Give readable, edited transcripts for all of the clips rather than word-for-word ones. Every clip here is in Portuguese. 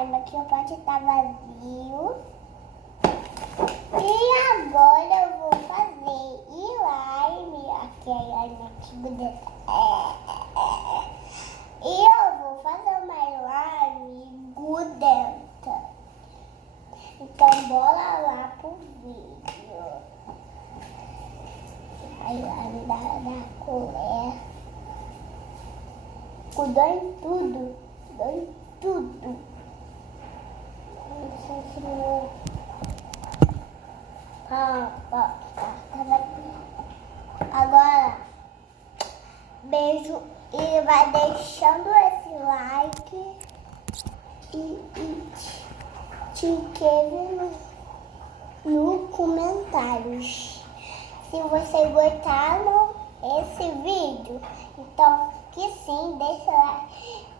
slime. Aqui o pote tá vazio. E agora eu vou fazer slime. Aqui a slime aqui grudenta. E eu vou fazer uma slime grudenta. Então bora lá pro vídeo. A slime da colher. Cuidou em tudo. Cuidou em tudo. Não sei se meu... Agora, beijo e vai deixando esse like e te inscreve no comentários. Se vocês gostaram esse vídeo, então que sim, deixa lá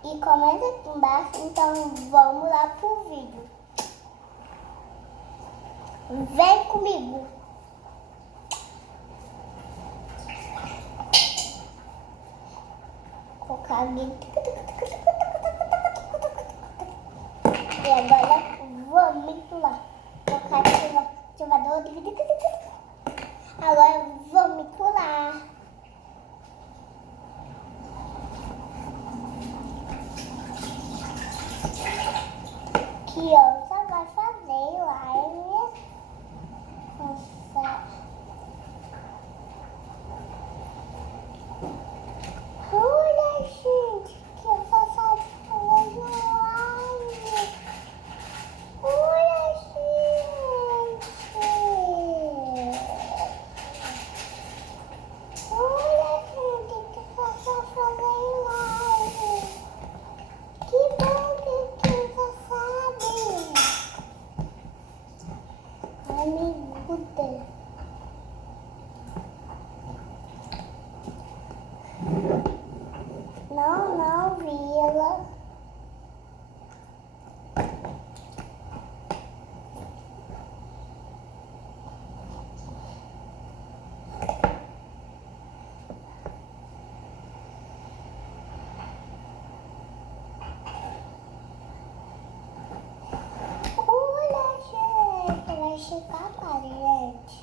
e comenta aqui embaixo. Então vamos lá pro vídeo. Vem comigo. Colocar ali. E agora vamos lá. Colocar ativador. Agora vamos pular. Que eu só vai fazer live. Nossa. Olha, gente, que eu só sabe fazer live. Olha, gente. Olha, gente, que eu só fazer live. Que bom que eu só sabe. Ai, me gusta. Não, vila. Olha, gente, vai chegar a parede.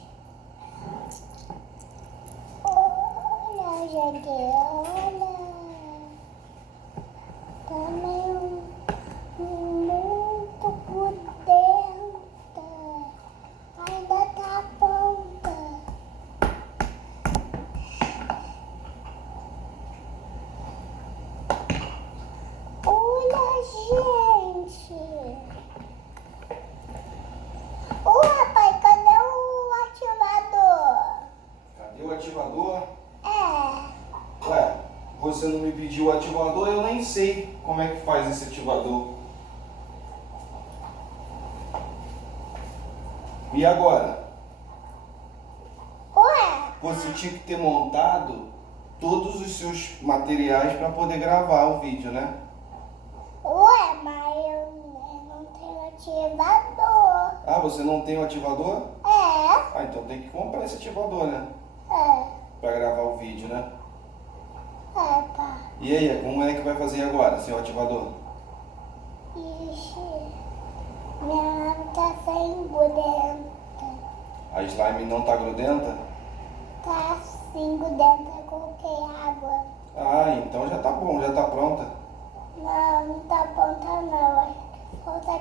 Olha, gente, olha. Tá meio muito grudenta. Ainda tá pronta. Olha, gente. Ô, rapaz, cadê o ativador? Cadê o ativador? É. Ué, você não me pediu o ativador, eu nem sei como é que faz esse ativador. E agora? Ué? Você tinha que ter montado todos os seus materiais para poder gravar o vídeo, né? Ué, mas eu não tenho ativador. Ah, você não tem o ativador? É. Ah, então tem que comprar esse ativador, né? Para gravar o vídeo, né? Tá. E aí, como é que vai fazer agora, seu ativador? Ixi, minha mão tá sem grudenta. A slime não tá grudenta? Tá assim grudenta, eu coloquei água. Ah, então já tá bom, já tá pronta. Não tá pronta não, acho que falta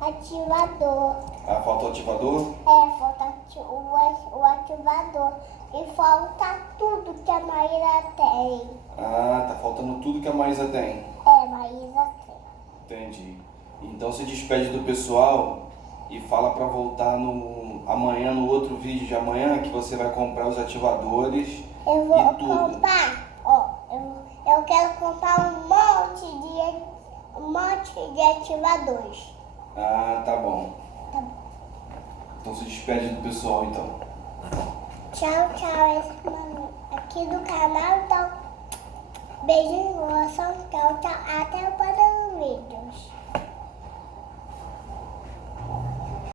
ativador. Ah, falta o ativador? Falta o ativador. E falta tudo que a Maíra tem. Ah, tá faltando tudo que a Maísa tem. Maísa tem. Entendi. Então se despede do pessoal e fala pra voltar amanhã, no outro vídeo de amanhã, que você vai comprar os ativadores Eu vou e tudo. comprar, ó, eu quero comprar um monte de ativadores. Ah, tá bom. Tá bom. Então se despede do pessoal, então. Tchau, esse mano aqui do canal, então, beijinho, tchau, até o próximo vídeo.